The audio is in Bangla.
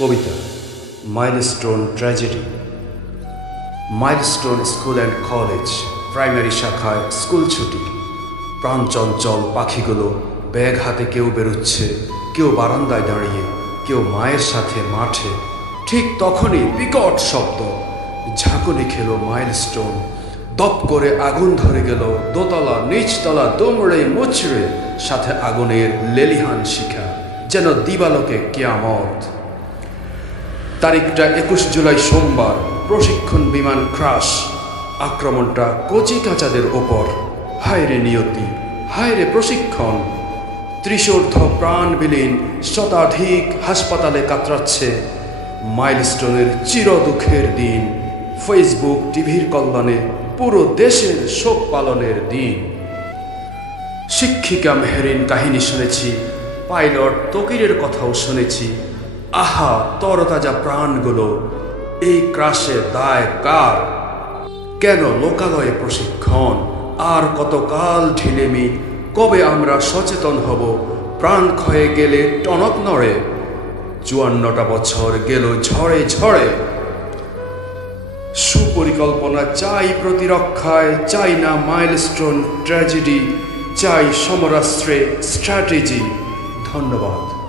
Kabita milestone tragedy. Milestone school and college primary শাখায় স্কুল ছুটি। প্রাণচঞ্চল পাখিগুলো ব্যাগ হাতে কেউ বেরোচ্ছে, কেউ বারান্দায় দাঁড়িয়ে, কেউ মায়ের সাথে মাঠে। ঠিক তখনই বিকট শব্দ, ঝাঁকুনি খেলো মাইলস্টোন। দপ করে আগুন ধরে গেল দোতলা নিচতলা, দুমড়ে মুচড়ে, সাথে আগুনের লেলিহান শিখা, যেন দিবালোকে কিয়ামত। তারিখটা 21 জুলাই সোমবার। প্রশিক্ষণ বিমান ক্রাশ। আক্রমণটা কচি কাঁচাদের ওপর। হায় রে নিয়তি, হায় রে প্রশিক্ষণ। ত্রিশোর্ধ্ব প্রাণ বিলীন শতাধিক হাসপাতালে কাতরাচ্ছে। মাইলস্টোনের চির দুঃখের দিন। ফেসবুক টিভির কল্যাণে পুরো দেশের শোক পালনের দিন। শিক্ষিকা মেহেরিন কাহিনী শুনেছি, পাইলট তকিরের কথাও শুনেছি। আহা, তরতাজা প্রাণগুলো, এই ক্রাশে দায় কার? কেন লোকালয়ে প্রশিক্ষণ? আর কতকাল ঢিলেমি? কবে আমরা সচেতন হব? প্রাণ ক্ষয়ে গেলে টনক নড়ে। 54টা বছর গেল ঝড়ে ঝড়ে। সুপরিকল্পনা চাই প্রতিরক্ষায়, চাই না মাইলস্টোন ট্র্যাজেডি, চাই সমরাস্ত্রে স্ট্র্যাটেজি। ধন্যবাদ।